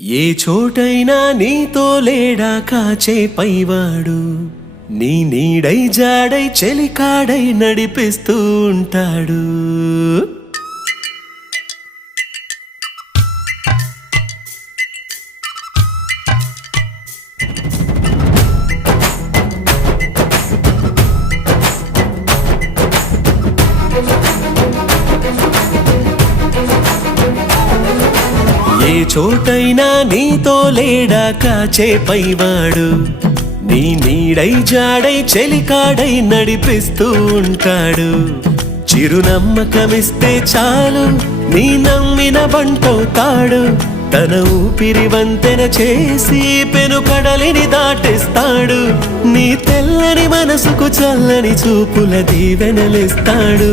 ఏ చోటైనా నీతో లేడా కాచే పైవాడు, నీ నీడై జాడై చెలికాడై నడిపిస్తూ ఉంటాడు. ఏ చోటైనా నీతో లేడా కాచే పైవాడు, నీ నీడై జాడై చెలికాడై నడిపిస్తూ ఉంటాడు. చిరునమ్మకమిస్తే చాలు నీ నమ్మిన బంటవుతాడు. తన ఊపిరి వంతెన చేసి పెను కడలిని దాటిస్తాడు. నీ తెల్లని మనసుకు చల్లని చూపుల దీవెనలిస్తాడు.